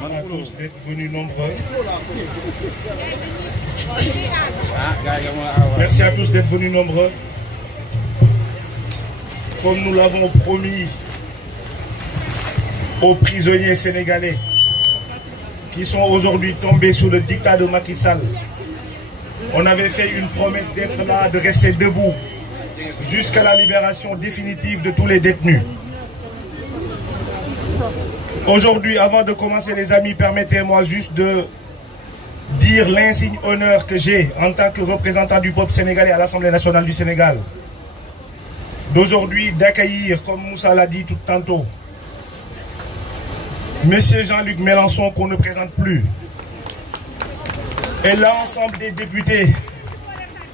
Merci à tous d'être venus nombreux. Merci à tous d'être venus nombreux. Comme nous l'avons promis aux prisonniers sénégalais qui sont aujourd'hui tombés sous le diktat de Macky Sall, on avait fait une promesse d'être là, de rester debout jusqu'à la libération définitive de tous les détenus. Aujourd'hui, avant de commencer les amis, permettez-moi juste de dire l'insigne honneur que j'ai en tant que représentant du peuple sénégalais à l'Assemblée nationale du Sénégal. D'aujourd'hui, d'accueillir, comme Moussa l'a dit tout tantôt, Monsieur Jean-Luc Mélenchon qu'on ne présente plus, et l'ensemble des députés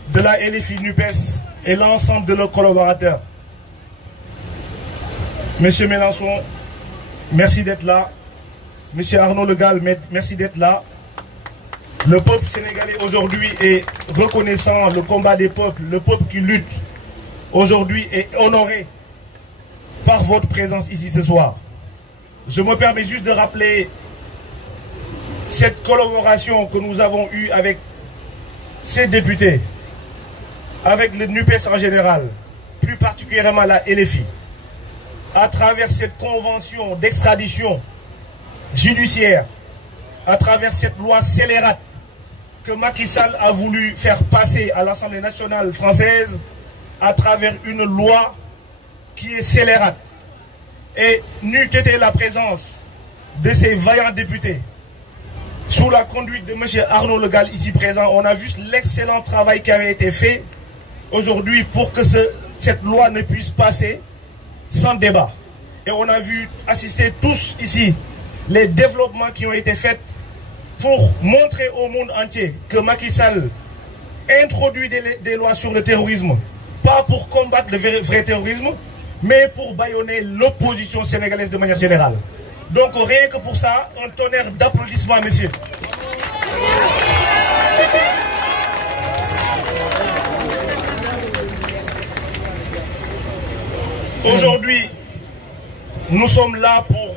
de la LFI-NUPES et l'ensemble de leurs collaborateurs. Monsieur Mélenchon, merci d'être là. Monsieur Arnaud Le Gall, merci d'être là. Le peuple sénégalais aujourd'hui est reconnaissant le combat des peuples, le peuple qui lutte aujourd'hui est honoré par votre présence ici ce soir. Je me permets juste de rappeler cette collaboration que nous avons eue avec ces députés, avec le NUPES en général, plus particulièrement la LFI, à travers cette convention d'extradition judiciaire, à travers cette loi scélérate que Macky Sall a voulu faire passer à l'Assemblée nationale française, à travers une loi qui est scélérate. Et n'eût été la présence de ces vaillants députés, sous la conduite de M. Arnaud Le Gall ici présent, on a vu l'excellent travail qui avait été fait aujourd'hui pour que cette loi ne puisse passer sans débat. Et on a vu assister tous ici les développements qui ont été faits pour montrer au monde entier que Macky Sall introduit des lois sur le terrorisme, pas pour combattre le vrai terrorisme, mais pour bâillonner l'opposition sénégalaise de manière générale. Donc rien que pour ça, un tonnerre d'applaudissements, messieurs. Aujourd'hui, nous sommes là pour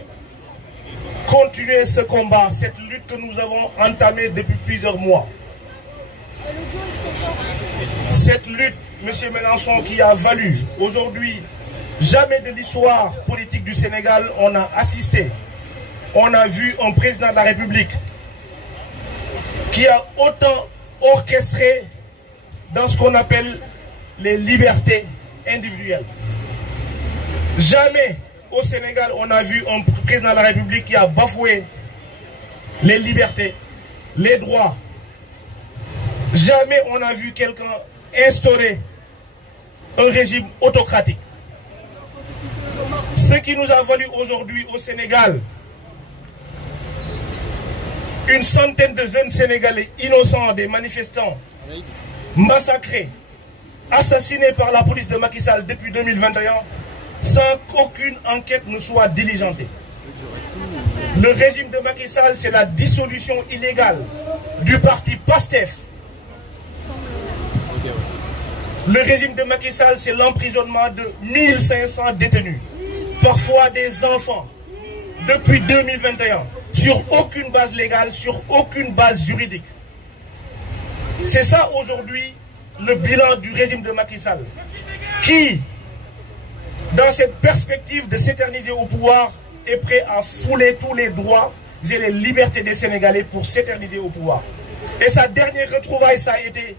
continuer ce combat, cette lutte que nous avons entamée depuis plusieurs mois. Cette lutte, M. Mélenchon, qui a valu aujourd'hui, jamais de l'histoire politique du Sénégal, on a assisté, on a vu un président de la République qui a autant orchestré dans ce qu'on appelle les libertés individuelles. Jamais au Sénégal on a vu un président de la République qui a bafoué les libertés, les droits. Jamais on a vu quelqu'un instaurer un régime autocratique. Ce qui nous a valu aujourd'hui au Sénégal, une centaine de jeunes Sénégalais innocents, des manifestants, massacrés, assassinés par la police de Macky Sall depuis 2021, sans qu'aucune enquête ne soit diligentée. Le régime de Macky Sall, c'est la dissolution illégale du parti PASTEF. Le régime de Macky Sall, c'est l'emprisonnement de 1500 détenus, parfois des enfants, depuis 2021, sur aucune base légale, sur aucune base juridique. C'est ça aujourd'hui le bilan du régime de Macky Sall, qui, dans cette perspective de s'éterniser au pouvoir, est prêt à fouler tous les droits et les libertés des Sénégalais pour s'éterniser au pouvoir. Et sa dernière retrouvaille, ça a été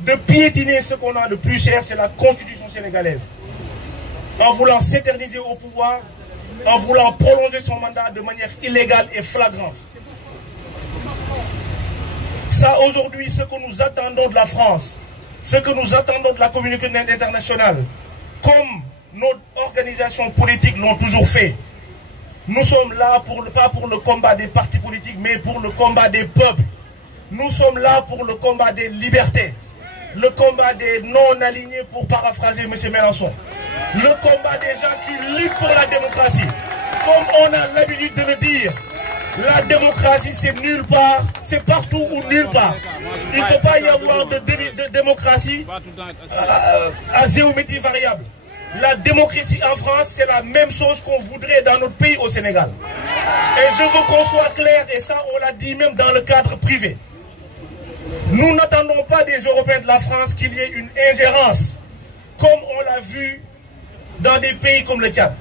de piétiner ce qu'on a de plus cher, c'est la constitution sénégalaise. En voulant s'éterniser au pouvoir, en voulant prolonger son mandat de manière illégale et flagrante. Ça, aujourd'hui, ce que nous attendons de la France, ce que nous attendons de la communauté internationale, comme nos organisations politiques l'ont toujours fait. Nous sommes là pas pour le combat des partis politiques, mais pour le combat des peuples. Nous sommes là pour le combat des libertés. Le combat des non-alignés, pour paraphraser M. Mélenchon. Le combat des gens qui luttent pour la démocratie. Comme on a l'habitude de le dire, la démocratie c'est nulle part, c'est partout ou nulle part. Il ne peut pas y avoir de démocratie à géométrie variable. La démocratie en France, c'est la même chose qu'on voudrait dans notre pays au Sénégal. Et je veux qu'on soit clair, et ça on l'a dit même dans le cadre privé. Nous n'attendons pas des Européens de la France qu'il y ait une ingérence, comme on l'a vu dans des pays comme le Tchad.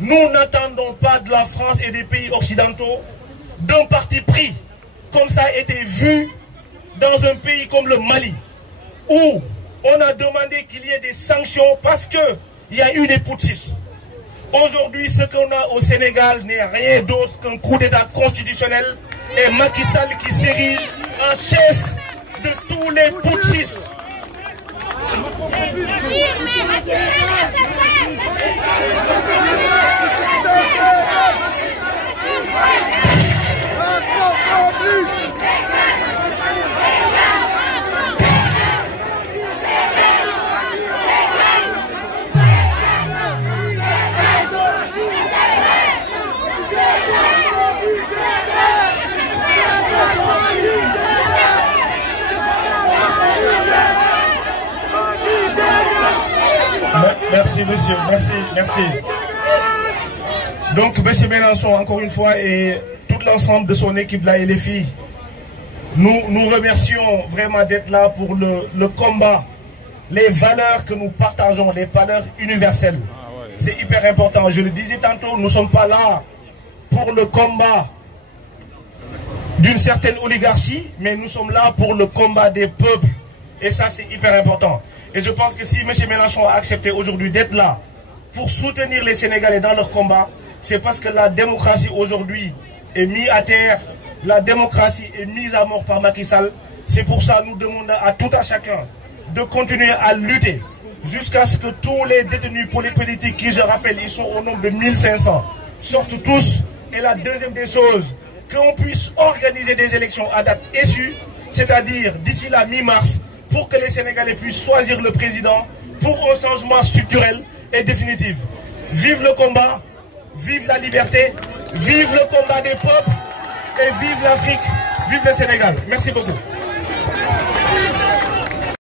Nous n'attendons pas de la France et des pays occidentaux d'un parti pris, comme ça a été vu dans un pays comme le Mali, où on a demandé qu'il y ait des sanctions parce qu'il y a eu des putschistes. Aujourd'hui, ce qu'on a au Sénégal n'est rien d'autre qu'un coup d'État constitutionnel et Macky Sall qui s'érige en chef de tous les putschistes. Merci monsieur, merci. Donc monsieur Mélenchon, encore une fois, et tout l'ensemble de son équipe là et les filles, nous remercions vraiment d'être là pour le combat, les valeurs que nous partageons, les valeurs universelles. C'est hyper important. Je le disais tantôt, nous ne sommes pas là pour le combat d'une certaine oligarchie, mais nous sommes là pour le combat des peuples. Et ça, c'est hyper important. Et je pense que si M. Mélenchon a accepté aujourd'hui d'être là pour soutenir les Sénégalais dans leur combat, c'est parce que la démocratie aujourd'hui est mise à terre, la démocratie est mise à mort par Macky Sall. C'est pour ça que nous demandons à tout à chacun de continuer à lutter jusqu'à ce que tous les détenus politiques, qui je rappelle, ils sont au nombre de 1500, sortent tous. Et la deuxième des choses, qu'on puisse organiser des élections à date issue, c'est-à-dire d'ici la mi-mars, pour que les Sénégalais puissent choisir le président pour un changement structurel et définitif. Vive le combat, vive la liberté, vive le combat des peuples et vive l'Afrique, vive le Sénégal. Merci beaucoup.